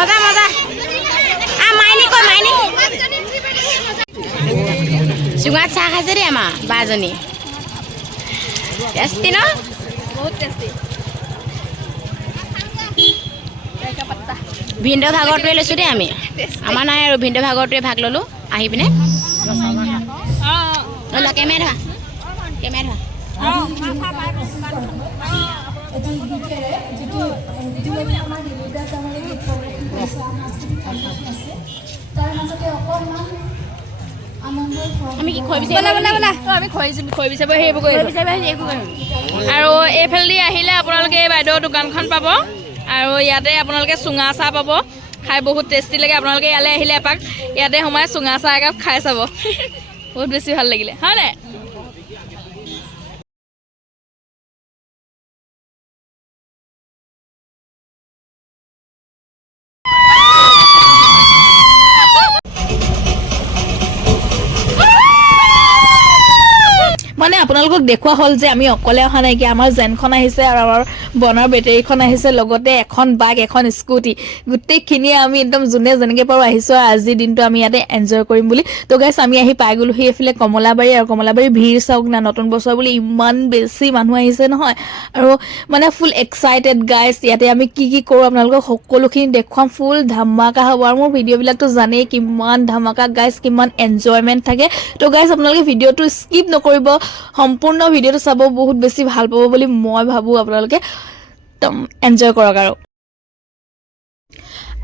মজা মজা মাইনি কয় মাইনি চুঙাত চাহ খাইছে দেই আমাৰ বাজনী টেষ্টি ন বহুত টেষ্টি ভিন্দ ভাগৰটোৱে লৈছোঁ দেই আমি আমাৰ নাই আৰু ভিন্দ ভাগৰটোৱে ভাগ ল'লোঁ আহি পিনে কেমেৰা কেমেৰা আমি কি খৈ বিচাৰিব আমি খৈ বিচাৰিব সেইবোৰ আৰু এইফালেদি আহিলে আপোনালোকে এই বাইদেউৰ দোকানখন পাব আৰু ইয়াতে আপোনালোকে চুঙা চাহ পাব খাই বহুত টেষ্টি লাগে আপোনালোকে ইয়ালৈ আহিলে এপাক ইয়াতে সোমাই চুঙা চাহ একাপ খাই চাব বহুত বেছি ভাল লাগিলে হয় নাই মানে আপোনালোকক দেখুৱা হ'ল যে আমি অকলে অহা নাই কি আমাৰ জেনখন আহিছে আৰু আমাৰ বনৰ বেটেৰীখন আহিছে লগতে এখন বাইক এখন স্কুটি গোটেইখিনিয়ে আমি একদম যোনে যেনেকৈ পাৰোঁ আহিছোঁ আৰু আজিৰ দিনটো আমি ইয়াতে এনজয় কৰিম বুলি তো গাইছ আমি আহি পাই গ'লোহি এইফালে কমলাবাৰী আৰু কমলাবাৰীৰ ভিৰ চাওক না নতুন বছৰ বুলি ইমান বেছি মানুহ আহিছে নহয় আৰু মানে ফুল এক্সাইটেড গাইছ ইয়াতে আমি কি কি কৰোঁ আপোনালোকক সকলোখিনি দেখুৱাম ফুল ধামাকা হ'ব আৰু মোৰ ভিডিঅ'বিলাকতো জানেই কিমান ধামাকা গাইছ কিমান এনজয়মেণ্ট থাকে তো গাইছ আপোনালোকে ভিডিঅ'টো স্কিপ নকৰিব সম্পূৰ্ণ ভিডিঅ'টো চাব বহুত বেছি ভাল পাব বুলি মই ভাবোঁ আপোনালোকে এনজয় কৰক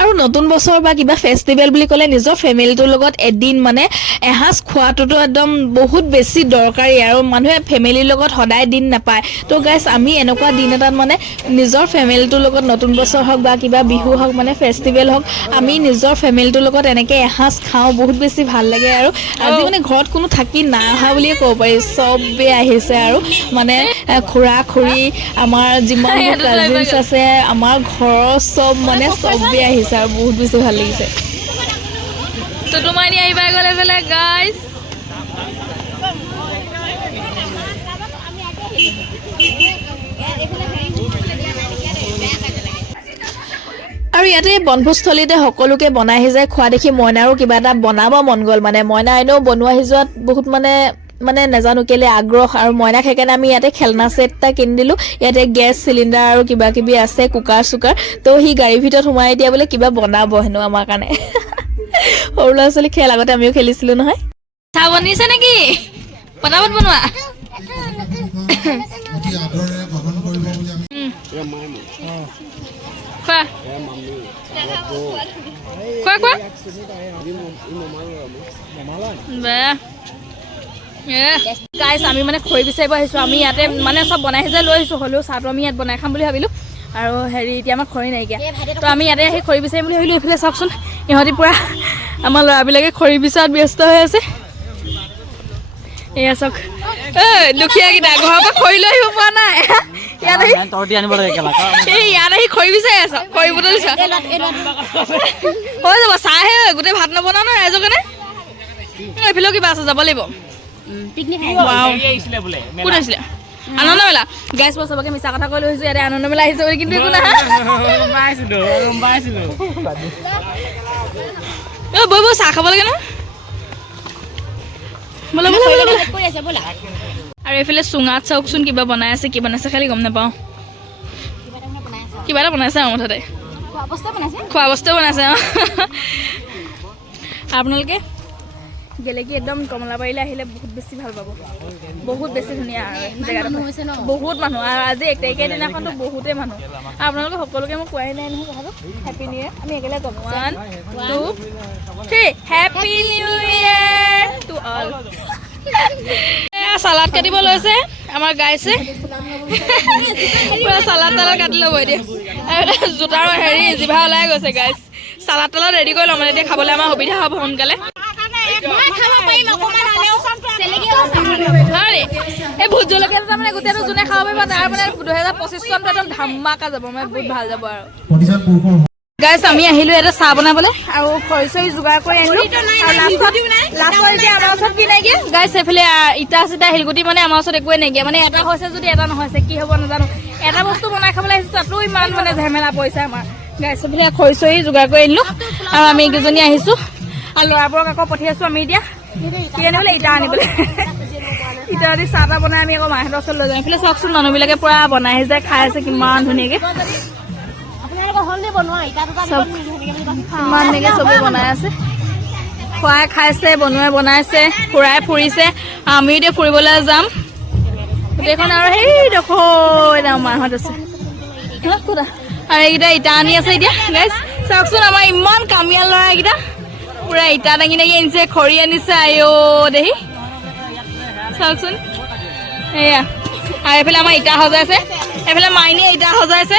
আৰু নতুন বছৰ বা কিবা ফেষ্টিভেল বুলি ক'লে নিজৰ ফেমিলিটোৰ লগত এদিন মানে এসাঁজ খোৱাটোতো একদম বহুত বেছি দৰকাৰী আৰু মানুহে ফেমিলিৰ লগত সদায় দিন নাপায় তো গাইছ আমি এনেকুৱা দিন এটাত মানে নিজৰ ফেমিলিটোৰ লগত নতুন বছৰ হওক বা কিবা বিহু হওক মানে ফেষ্টিভেল হওক আমি নিজৰ ফেমিলিটোৰ লগত এনেকৈ এসাঁজ খাওঁ বহুত বেছি ভাল লাগে আৰু আজি মানে ঘৰত কোনো থাকি নাই অহা বুলিয়ে ক'ব পাৰি চবেই আহিছে আৰু মানে খুৰা খুৰী আমাৰ যিমান কাজিনছ আছে আমাৰ ঘৰৰ চব মানে চবেই আহিছে আৰু বহুত বেছি ভাল লাগিছে তো তোমাৰ নি আহিবা গ'লে বেলে গাইছ আৰু ইয়াতে বনভোজস্থলীতে সকলোকে বনাই সিজাই খোৱা দেখি মইনাৰো কিবা এটা বনাব মন গ'ল মানে মইনা এনেও বনোৱা সিজোৱাত বহুত মানে নাজানো কেলে আগ্ৰহ আৰু মইনাক সেইকাৰণে আমি ইয়াতে খেলনা ছেট এটা কিনি দিলোঁ ইয়াতে গেছ চিলিণ্ডাৰ আৰু কিবা কিবি আছে কুকাৰ চুকাৰ তো সি গাড়ীৰ ভিতৰত সোমাই দিয়া বোলে কিবা বনাব হেনো আমাৰ কাৰণে সৰু ল'ৰা ছোৱালী খেল আগতে আমিও খেলিছিলোঁ নহয় চাহ বনিছে নেকি পটাপট বনোৱা খোৱা খোৱা গাইছ আমি মানে খৰি বিচাৰিব আহিছোঁ আমি ইয়াতে মানে চব বনাই সিজাই লৈ আহিছোঁ হ'লেও চাহটো আমি ইয়াত বনাই খাম বুলি ভাবিলোঁ আৰু হেৰি এতিয়া আমাৰ খৰি নাইকিয়া তো আমি ইয়াতে আহি খৰি বিচাৰিম বুলি ভাবিলোঁ এইফালে চাওকচোন ইহঁতি পূৰা আমাৰ ল'ৰাবিলাকে খৰি বিচাৰত ব্যস্ত হৈ আছে এয়া চাওক দুখীয়াকেইটা ঘৰৰ পৰা খৰি লৈ আহিব পৰা নাই ইয়াত আহি খৰি বিচাৰি আছ খৰি বুটলি চোৱা হৈ যাব চাহে গোটেই ভাত নবনাও ন ৰাইজৰ কাৰণে এইফালেও কিবা আছে যাব লাগিব কোন আহিছিলে আনন্দ মেলা গাইছ মই চবকে মিছা কথা কৈ লৈ আহিছোঁ ইয়াতে আনন্দ মেলা আহিছে বুলি কিন্তু একো নাই বৈ বৈ চাহ খাব লাগে ন আৰু এইফালে চুঙাত চাওকচোন কিবা বনাই আছে কি বনাইছে খালি গম নাপাওঁ কিবা এটা বনাইছে আৰু মুঠতে খোৱা বস্তু বনাইছে আপোনালোকে গেলেকি একদম কমলাবাৰীলৈ আহিলে বহুত বেছি ভাল পাব বহুত বেছি ধুনীয়া জেগাটো বহুত মানুহ আৰু আজি 1 তাৰিখৰ দিনাখনতো বহুতেই মানুহ আৰু আপোনালোকে সকলোকে মই কোৱাই নাই নহয় কথাটো হেপী নিউ ইয়েৰ আমি একেলগে ক'ম 1 2 3 happy new year to all salad কাটিব লৈছে আমাৰ গাইছে পুৰা সালাড তালাড কাটি ল'ব এতিয়া জোতাৰ হেৰি জিভা ওলাই গৈছে গাইছ সালাড তালাড ৰেডি কৰি ল'ম এতিয়া খাবলৈ আমাৰ সুবিধা হ'ব সোনকালে এই ভোট জলকীয়া মানে গোটেইটো যোনে খাব পাৰিব তাৰ মানে 2025 চনটো একদম ধামাকা যাব মানে বহুত ভাল যাব আৰু গাইছ আমি আহিলো এটা চাহ বনাবলৈ আৰু খৰি চৰি যোগাৰ কৰি আনিলো লাষ্টত এতিয়া আমাৰ ওচৰত কি নাইকিয়া গাইছ এইফালে ইটা চিটা শিলগুটি মানে আমাৰ ওচৰত একোৱে নাইকিয়া মানে এটা হৈছে যদি এটা নহৈছে কি হ'ব নাজানো এটা বস্তু বনাই খাবলৈ আহিছো তাতো ইমান মানে ঝেমেলা পইচা আমাৰ গাইছ এইফালে খৰি চৰি যোগাৰ কৰি আনিলোঁ আৰু আমি কেইজনী আহিছোঁ আৰু ল'ৰাবোৰক আকৌ পঠিয়াইছোঁ আমি এতিয়া কি আনিবলৈ ইটা আনিবলৈ ইটা দি চাহ তাহ বনাই আমি আকৌ মাহঁতৰ ওচৰত লৈ যাওঁ এইফালে চাওকচোন মানুহবিলাকে পুৰা বনাই যায় খাই আছে কিমান ধুনীয়াকৈ ইমান ধুনীয়াকৈ চবেই বনাই আছে খুৱাই খাইছে বনোৱাই বনাইছে ফুৰাই ফুৰিছে আমি এতিয়া ফুৰিবলৈ যাম গোটেইখন আৰু সেইডোখৰ মাহঁত আছে আৰু এইকেইটা ইটা আনি আছে এতিয়া গাইছ চাওকচোন আমাৰ ইমান কামিয়াল ল'ৰা এইকেইটা পুৰা ইটা দাঙি দাঙি আনিছে খৰি আনিছে আইঅ দেহি চাওকচোন এয়া আৰু এইফালে আমাৰ ইটা সজাইছে এইফালে মাইনীয়ে ইটা সজাইছে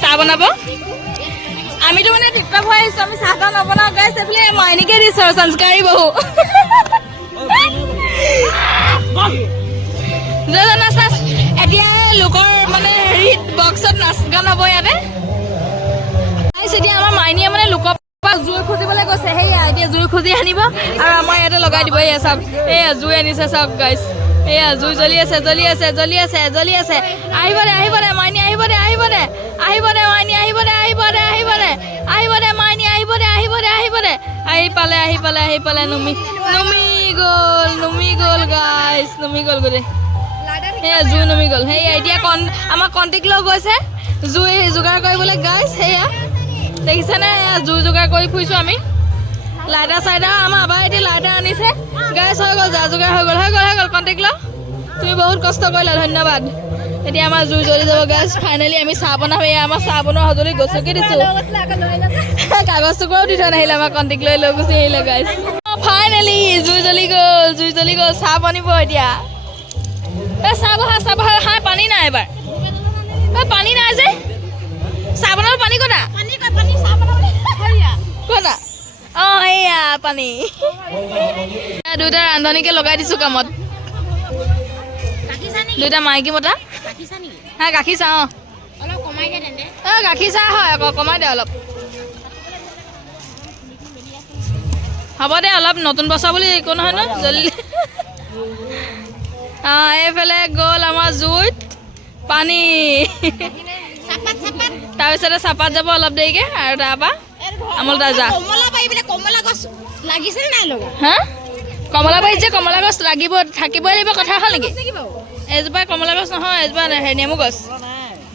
চাহ বনাব আমিতো মানে টিপটপ হৈ আহিছোঁ আমি চাহ তাহ নবনাওঁ গাইছ এইফালে মাইনীকে দিছোঁ আৰু সংস্কাৰী বহু এতিয়া লোকৰ মানে হেৰিত বক্সত নাচ গান হ'ব ইয়াতে এতিয়া আমাৰ মাইনীয়ে মানে লোকৰ জুই খুজিবলৈ গৈছে সেয়া এতিয়া জুই খুজি আনিব আৰু আমাৰ ইয়াতে লগাই দিব এয়া চাওক এয়া জুই আনিছে চাওক গাইছ এয়া জুই জ্বলি আছে জ্বলি আছে জ্বলি আছে জ্বলি আছে আহিব দে মাইনী আহিব দে মাইনী আহিব দে মাইনী আহিব দে আহি পালে নুমি গ'ল গাইছ নুমি গ'ল গোটেই সেয়া জুই নুমি গ'ল সেয়া এতিয়া আমাৰ কণ্টেক্ট লগ গৈছে জুই যোগাৰ কৰিবলৈ গাইছ সেয়া দেখিছেনে জুই যোগাৰ কৰি ফুৰিছোঁ আমি লাইটাৰ চাইটাৰ আমাৰ আবাই এতিয়া লাইটাৰ আনিছে গাইছ হৈ গ'ল যা যোগাৰ হৈ গ'ল কণ্টেক্ট লওঁ তুমি বহুত কষ্ট কৰিলা ধন্যবাদ এতিয়া আমাৰ জুই জ্বলি যাব গাইছ ফাইনেলি আমি চাহ বনাম এয়া আমাৰ চাহ বনোৱা সঁজুলি গছকি দিছোঁ কাগজ টুকুৰাও দি থৈ নাহিলে আমাৰ কণ্টেক্ট লৈ গুচি আহিলে গাইছ ফাইনেলি জুই জ্বলি গ'ল চাহ বনিব এতিয়া চাহ বহা হাই পানী নাই এবাৰ পানী নাই যে চাহ বনাব পানী কটা কটা অঁ এয়া পানী দুইটা ৰান্ধনীকে লগাই দিছোঁ কামত দুইটা মাইকী মতা হা গাখীৰ চাহ অঁ গাখীৰ চাহ হয় আকৌ কমাই দে অলপ হ'ব দে অলপ নতুন বছৰ বুলি একো নহয় ন জলদি এইফালে গ'ল আমাৰ জুইত পানী তাৰপিছতে চাপাত যাব অলপ দেৰিকে আৰু তাৰপৰা আমল তাজা হা কমলা বাৰীত যে কমলা গছ লাগিব থাকিবই লাগিব কথা হ'ল নেকি এজোপা কমলা গছ নহয় এজোপা নেমু গছ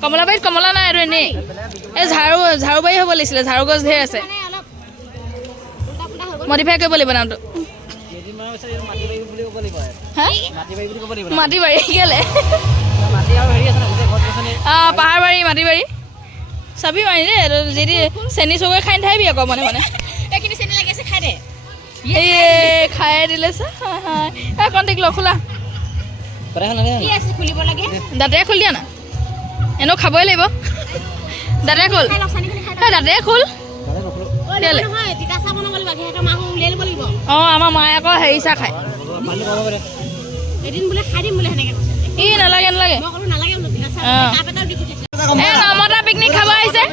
কমলা বাৰীত কমলা নাই আৰু এনেই এই ঝাৰু বাৰী হ'ব লাগিছিলে ঝাৰু গছ ধেৰ আছে মডিফাই কৰিব লাগিব নামটো মাটি বাৰী কেলে পাহাৰ বাৰী মাটি বাৰী চাবি মাৰি দে যদি চেনি চৌকে খাই নাথাকিবি আকৌ মানে এই খাই দিলে কণ্টেক্ট ল খোলা দাঁতে খুল দিয়া না এনেও খাবই লাগিব দাঁতে খোল দাঁতে খোল কেলে অঁ আমাৰ মায়ে আকৌ হেৰি চাহ খায় ই নালাগে নমতা পিকনিক খাব আহিছে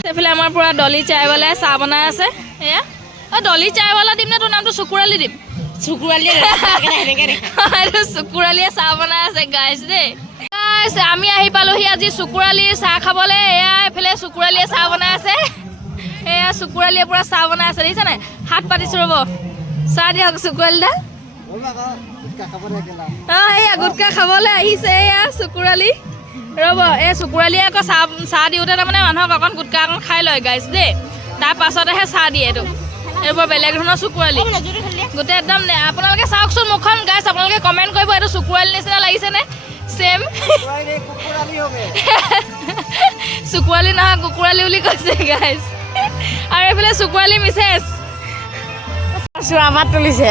এইফালে আমাৰ পুৰা ডলি চাইৱালাই চাহ বনাই আছে এয়া ডলি চাইৱালা দিম নে তোৰ নামটো চকুৰালি দিম চকুৰালিয়ে চাহ বনাই আছে গাইছ দেই আমি আহি পালোহি আজি চকুৰালিৰ চাহ খাবলৈ এয়া এইফালে চকুৰালিয়ে চাহ বনাই আছে এয়া চকুৰালিয়ে পুৰা চাহ বনাই আছে দেখিছানে হাত পাতিছো ৰ'ব চাহ দিয়ক চকুৰালিদা এয়া গুটকা খাবলৈ আহিছে এয়া চকুৰালি ৰ'ব এই চকুৰালিয়ে আকৌ চাহ দিওঁতে তাৰমানে মানুহক অকণ গুটকা অকণ খাই লয় গাইছ দেই তাৰ পাছতেহে চাহ দিয়ে এইটো এইবোৰ বেলেগ ধৰণৰ চকুৰালি গোটেই একদম আপোনালোকে চাওকচোন মুখখন গাইছ আপোনালোকে কমেণ্ট কৰিব এইটো চকুৰালি নিচিনা লাগিছেনে চেম চকুৰালি নহয় কুকুৰালি বুলি কৈছে গাইছ আৰু এইফালে চকুৰালি মিছেছ আমাত তুলিছে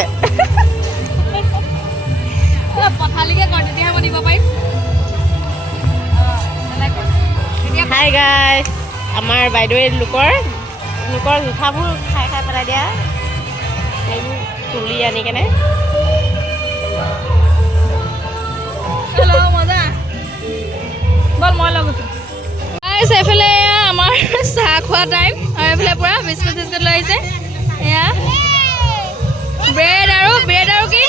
পথালিকে কৰ তেতিয়াহে মই দিব পাৰিম হাই গাইছ আমাৰ বাইদেৱে লোকৰ জোঠাবোৰ খাই পেলাই দিয়া সেইবোৰ তুলি আনি কেনে মজা বল মই লগত এইফালে আমাৰ চাহ খোৱা টাইম আৰু এইফালে পুৰা বিস্কুট চিস্কুট লৈ আহিছে এয়া ব্ৰেড আৰু কি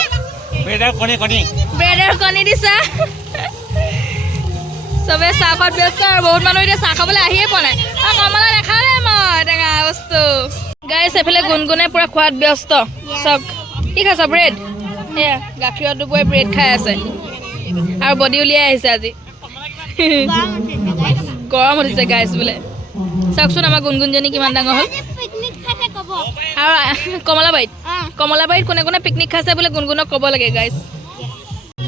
ব্ৰেড আৰু কণী ব্ৰেড আৰু কণী দিছা চবে চাহ খোৱাত ব্যস্ত আৰু বহুত মানুহ এতিয়া চাহ খাবলৈ আহিয়ে পোৱা নাই আৰু কমলা নাখালে মই টেঙা বস্তু গাইছ এফালে গুণগুণে পুৰা খোৱাত ব্যস্ত চক কি খাইছ ব্ৰেড এয়া গাখীৰত ডুবুৱাই ব্ৰেড খাই আছে আৰু বডি উলিয়াই আহিছে আজি গৰম উঠিছে গাইছ বোলে চাওকচোন আমাৰ গুণগুণজনী কিমান ডাঙৰ হ'ল আৰু কমলাবাৰীত কোনে কোনে পিকনিক খাইছে বোলে গুণগুণক ক'ব লাগে গাইছ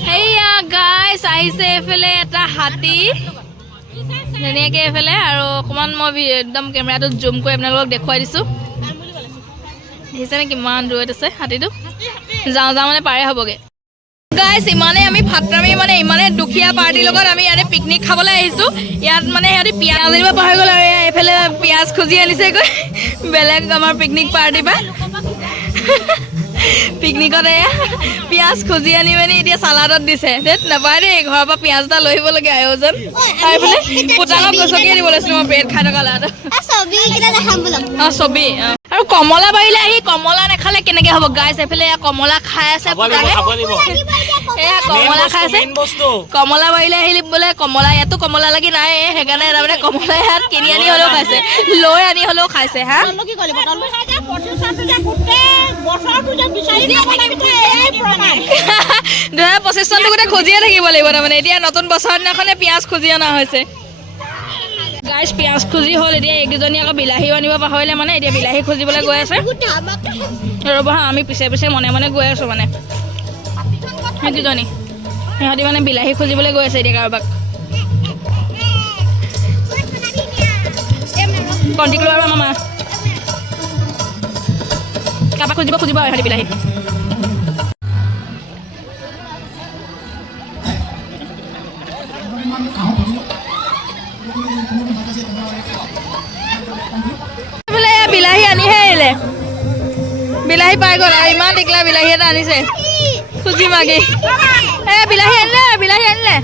সেয়া গাইছ আহিছে এইফালে এটা হাতী ধুনীয়াকৈ এইফালে আৰু অকণমান মই একদম কেমেৰাটো জুম কৰি আপোনালোকক দেখুৱাই দিছোঁ দেখিছেনে কিমান দূৰত আছে হাতীটো যাওঁ মানে পাৰে হ'বগৈ গাইছ ইমানে আমি ফাটৰামি মানে ইমানে দুখীয়া পাৰ্টিৰ লগত আমি ইয়াতে পিকনিক খাবলৈ আহিছোঁ ইয়াত মানে সিহঁতি পিঁয়াজ আনিব পাহৰি গ'ল আৰু এইফালে পিঁয়াজ খুজি আনিছেগৈ বেলেগ আমাৰ পিকনিক পাৰ্টিৰ পৰা পিকনিকত এয়া পিঁয়াজ খুজি আনি মেলি এতিয়া চালাডত দিছে ধেত নাপায় দেই ঘৰৰ পৰা পিঁয়াজ এটা লৈ আহিবলগীয়া আয়োজন আৰু এইফালে পুতাঙক গছকিয়ে দিব লৈছিলোঁ মই ব্ৰেড খাই থকা ল'ৰাটো ছবি আৰু কমলা বাৰীলৈ আহি কমলা নাখালে কেনেকৈ হ'ব গাইছ এইফালে এয়া কমলা খাই আছে এয়া কমলা খাই আছে কমলা বাৰীলৈ আহিলে বোলে কমলা ইয়াতো কমলা লাগি নাই সেইকাৰণে তাৰমানে কমলা ইয়াত কিনি আনি হ'লেও খাইছে লৈ আনি হ'লেও খাইছে হা 2025 চনটো গোটেই খুজিয়ে থাকিব লাগিব তাৰমানে এতিয়া নতুন বছৰৰ দিনাখনে পিঁয়াজ খুজি অনা হৈছে গাইছ পিঁয়াজ খুজি হ'ল এতিয়া এইকেইজনী আকৌ বিলাহীও আনিব পাহৰিলে মানে এতিয়া বিলাহী খুজিবলৈ গৈ আছে ৰ'ব হা আমি পিছে মনে গৈ আছোঁ মানে সেইকেইজনী সিহঁতি মানে বিলাহী খুজিবলৈ গৈ আছে এতিয়া কাৰোবাক কণ্টিক লৈ আৰু মামা কাৰোবাক খুজিব আৰু সিহঁতি বিলাহী বিলাহী আনিহে আহিলে বিলাহী পাই গ'ল আৰু ইমান টিকলা বিলাহী এটা আনিছে খুজি মাগি বিলাহী আনিলে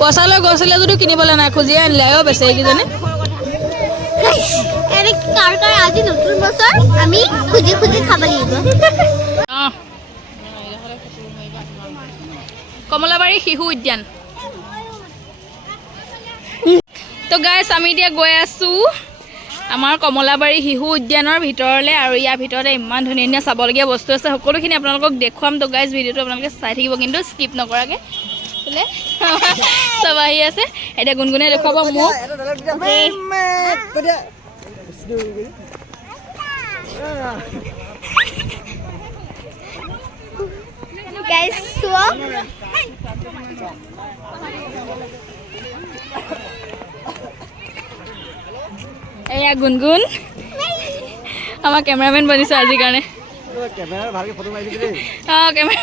পইচা লৈ গৈছিলে যদিও কিনিবলৈ নাই খুজিয়ে আনিলে আৰু বেছি এইকেইজনী আজি নতুন বছৰ আমি খুজি খাব লাগিব কমলাবাৰী শিশু উদ্যান তো গাইছ আমি এতিয়া গৈ আছোঁ আমাৰ কমলাবাৰী শিশু উদ্যানৰ ভিতৰলৈ আৰু ইয়াৰ ভিতৰতে ইমান ধুনীয়া চাবলগীয়া বস্তু আছে সকলোখিনি আপোনালোকক দেখুৱাম তো গাইছ ভিডিঅ'টো আপোনালোকে চাই থাকিব কিন্তু স্কিপ নকৰাকৈ বোলে চব আহি আছে এতিয়া গুণগুণে দেখুৱাব মোক গাইছ এয়া গুণগুণ আমাৰ কেমেৰামেন বনিছোঁ আজিৰ কাৰণে অঁ কেমেৰা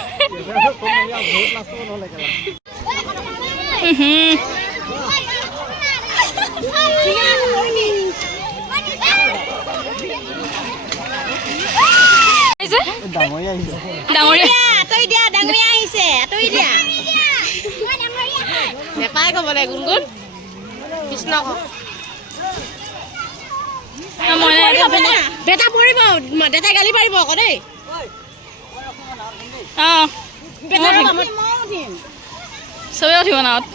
ডাঙৰীয়া আহিছে নেপায় ক'বলৈ গুণগুণ কৃষ্ণ দেউতা পৰিব দেউতাই গালি পাৰিব আকৌ দেই অঁ চবেই উঠিব নাৱত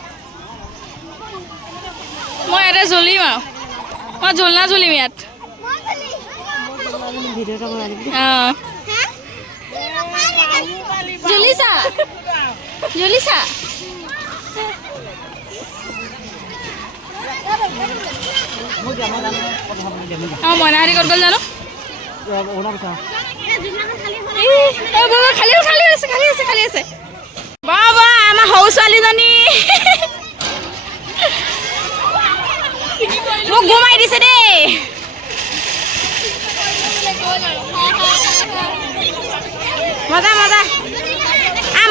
মই ইয়াতে জ্বলিম আৰু মই জ্বলিম ইয়াত অঁ জ্বলিছা অঁ মইনাহাতি ক'ত গ'ল জানো খালী আছে বাবা আমাৰ সৰু ছোৱালীজনী মোক ঘুমাই দিছে দেই মজা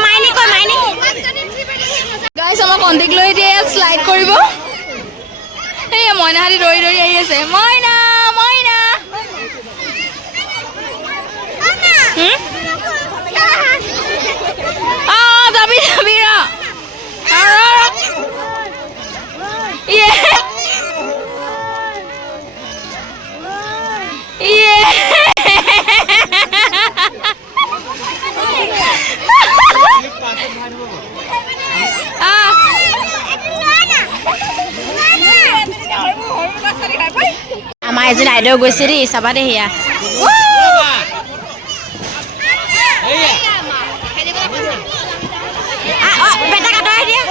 মাইনী গাইছ আমাৰ কণ্টেক্ট লৈ এতিয়া শ্লাইড কৰিব এই মইনাহাতি দৌৰি আহি আছে মইনা যাবি ৰ এজন আইদেউ গৈছে দেই চাবা দেই সেয়া বেটা কাটাই দিয়া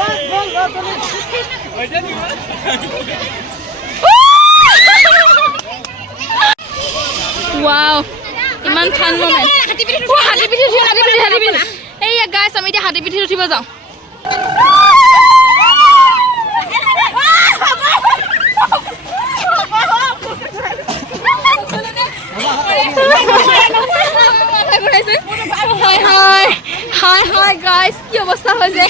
ৱাও ইমান ফান মোমেণ্ট হাতী পিঠি এইয়া গাইছ আমি এতিয়া হাতী পিঠিত উঠিব যাওঁ হাই গাইছ কি অৱস্থা হৈছে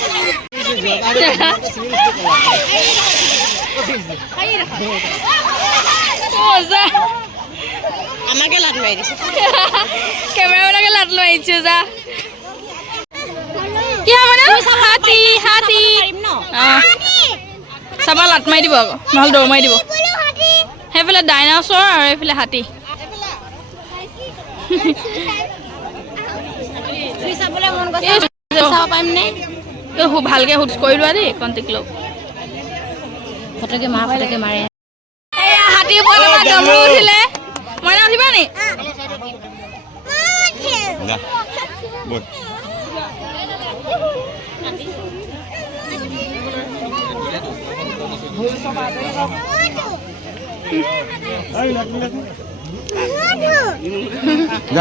আমাকে লাট মাৰি দিছে কেমেৰাবিলাকে লাট লৈ আহিছে যা কি মানে হাতী চাবা লাট মাৰি দিব আকৌ নহ'লে দৌৰ মাৰি দিব সেইফালে ডাইনাছৰ আৰু এইফালে হাতী চাবলৈ মন গৈছে চাব পাৰিম নে ভালকে হুজ কৰি লোৱা দেই কণ্টেক্ট লওক ফটকে মাৰে এয়া হাতী ওপৰত আমাৰ ডমৰু উঠিলে মইনা উঠিবা নি যা বল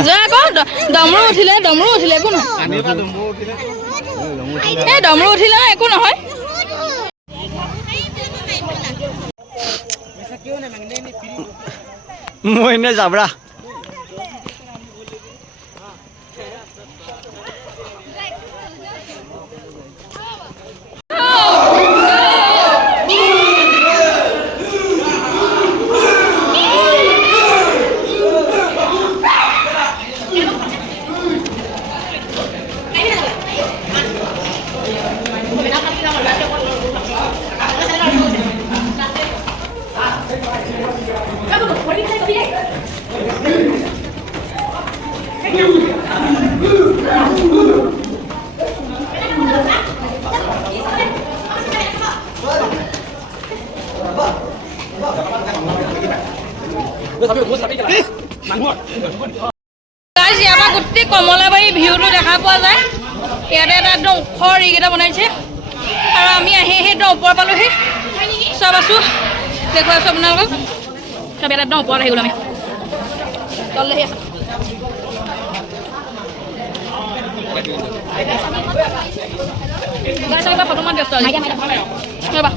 যা আকৌ ডমৰু উঠিলে একো নহয় এই ডমৰু উঠিলে একো নহয় মই এনে যাবৰা ইয়াৰ পৰা গোটেই কমলাবাৰী ভিউটো দেখা পোৱা যায় ইয়াতে এটা একদম ওখ ৰিগেটা বনাইছে আৰু আমি আহি একদম ওপৰ পালোহি চব আছোঁ দেখুৱাইছোঁ আপোনালোকক চব ইয়াত একদম ওপৰত আহি গ'লো আমি তললৈ আহি আছোঁ ফটো মাত ব্যস্ত ৰ'বা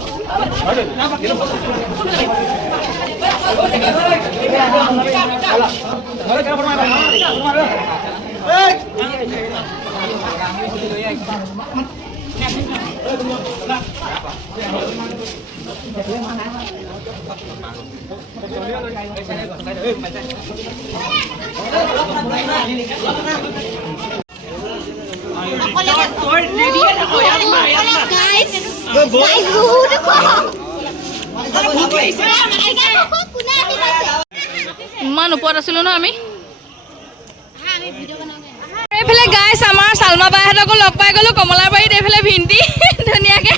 ইমান ওপৰত আছিলোঁ ন আমি এইফালে গাইছ আমাৰ চালমা বাইহঁতকো লগ পাই গ'লো কমলাবাৰীত এইফালে ভিন্তি ধুনীয়াকৈ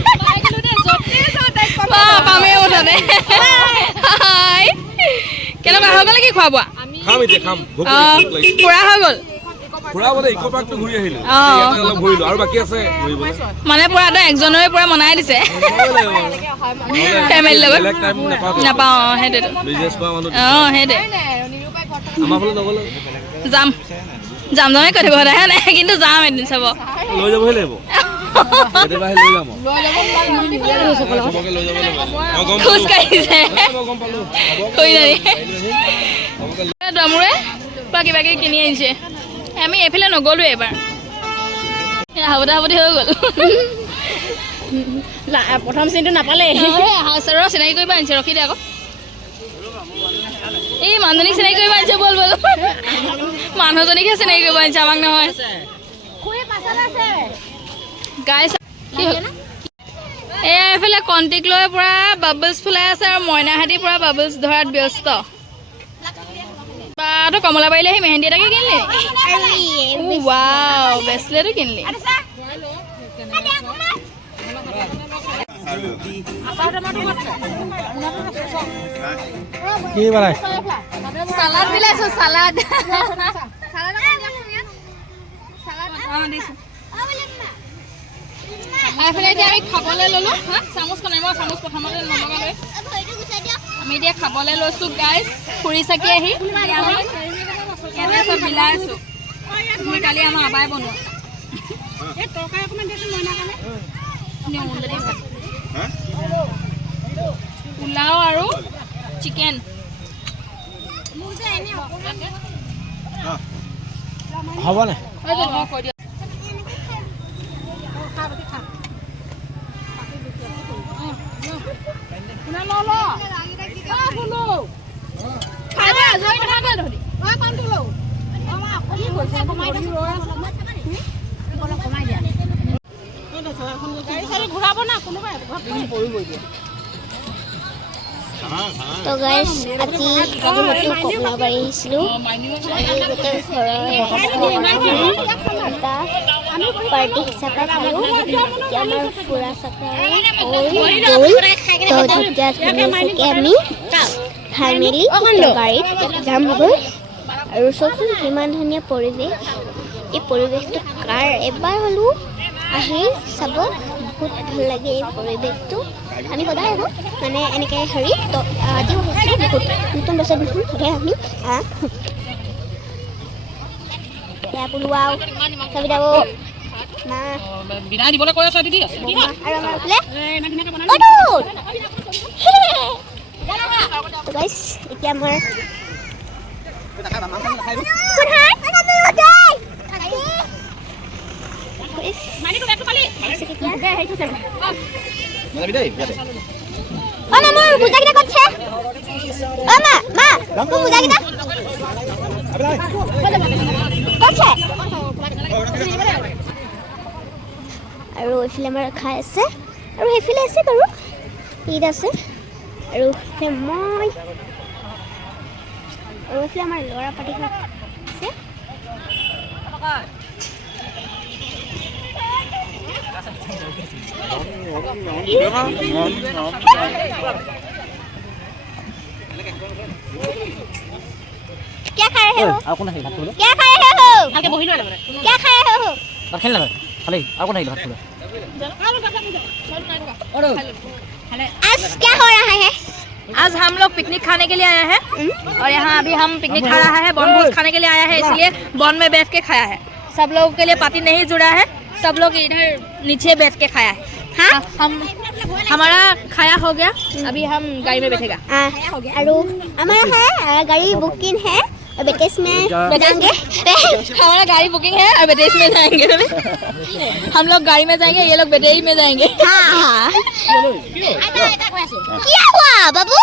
পামেই মুঠতে কেনেকুৱা হৈ গ'ল কি খোৱা বোৱা খাম এতিয়া খাম ভোক পুৰা হৈ গ'ল পুৰা মানে ইকো পাৰ্কটো ঘূৰি আহিলো অলপ ঘূৰিলো আৰু বাকী আছে ঘূৰিবলৈ মানে পুৰা একজনৰে পুৰা মনাই দিছে ফেমিলিৰ লগত বেলেগ টাইম নাপাওঁ অঁ সেইটোৱেতো বিজনেছ কৰা মানুহ অঁ সেইটোৱে আমাৰ ফালে নগ'লে যাম কৈ থাকিব সদায় নাই কিন্তু যাম এদিন চাব লৈ যাবহে লাগিব কেতিয়াবা আহি লৈ যাম চবকে লৈ যাব লাগিব মই গম খোজ কাঢ়িছে মই গম পালোঁ ডমৰুৱে পুৰা কিবা কিবি কিনি আনিছে আমি এইফালে নগ'লোঁ এবাৰ সাৱধা হৈ গ'ল প্ৰথম চিনটো নাপালে ৰ চিনাকি কৰিব আনিছে ৰখি দে আকৌ এই মানুহজনীক চিনাকি কৰিব আনিছে বল মানুহজনীকহে চিনাকি কৰিব আনিছে আমাক নহয় গাইছ এয়া এইফালে কণ্টেক্ট লৈ পুৰা বাবলছ ফুলাই আছে আৰু মইনাহাতী পুৰা বাবলছ ধৰাত ব্যস্ত তই কমলাবাৰীলৈ আহি মেহেন্দি এটাকে কিনিলি ৱাও ব্ৰেচলেটো কিনিলি কি বনাই সালাদ বিলাইছো সালাদ এইফালে এতিয়া আমি খাবলৈ ল'লো হা চামুচখন মই চামুচ প্ৰথমতে নলগালৈ আমি এতিয়া খাবলৈ লৈছোঁ গাইজ ফুৰি চাকি আহি আমি ইয়াতে চব বিলাইছোঁ তুমি কালি আমাৰ আবাই বনোৱা পোলাও আৰু চিকেন হ'ব নে তো গাইজ আজি যিহেতু কমলাবাৰী আহিছিলোঁ গোটেই এটা পাৰ্টি হিচাপে খালোঁ এতিয়া আমাৰ ফুৰা চকা গ'ল তো তেতিয়া ধুনীয়াকৈ আমি খাই মেলি গাড়ীত যামগৈ আৰু চবচোন কিমান ধুনীয়া পৰিৱেশ এই পৰিৱেশটো কাৰ এবাৰ হ'লেও আহি চাব বহুত ভাল লাগে এই পৰিৱেশটো আমি সদায় আহোঁ মানে এনেকৈ হেৰি তো আজিও আহিছোঁ বহুত নতুন বছৰ বিহু সদায় আমি এয়া পোলোৱাও চাবিদাব মা বিনা দিবলৈ কৈ আছা দিদি বমা আৰু আমাৰ এইফালে তো গাইছ এতিয়া আমাৰ আৰু এইফালে আমাৰ খাই আছে আৰু সেইফালে আছে বাৰু ঈদ আছে আৰু মই আৰু এইফালে আমাৰ ল'ৰা পাৰ্টি আছে क्या खा रहे हो আৰু কোন আহিল ভাত খাবলৈ क्या खा रहे हो ভালকে বহি লৈ মানে क्या खा रहे हो ভাত খালি নাখায় খালি আৰু কোন আহিল ভাত খাবলৈ आज क्या हो रहा है आज हम लोग पिकनिक खाने के लिए आया है और यहाँ अभी हम पिकनिक खा रहा है बनभोज खाने के लिए आया है इसलिए वन में बैठ के खाया है सब लोगों के लिए पार्टी नहीं जुड़ा है सब लोग इधर नीचे बैठ के खाया है हाँ हम हमारा खाया हो गया अभी हम गाड़ी में बैठेगा और हमारा है गाड़ी बुकिंग है और बेटेस में जाएंगे हमारा गाड़ी बुकिंग है और विदेश में जाएंगे हम लोग गाड़ी में जाएंगे ये लोग विदेश में जाएंगे हाँ क्या हुआ बाबू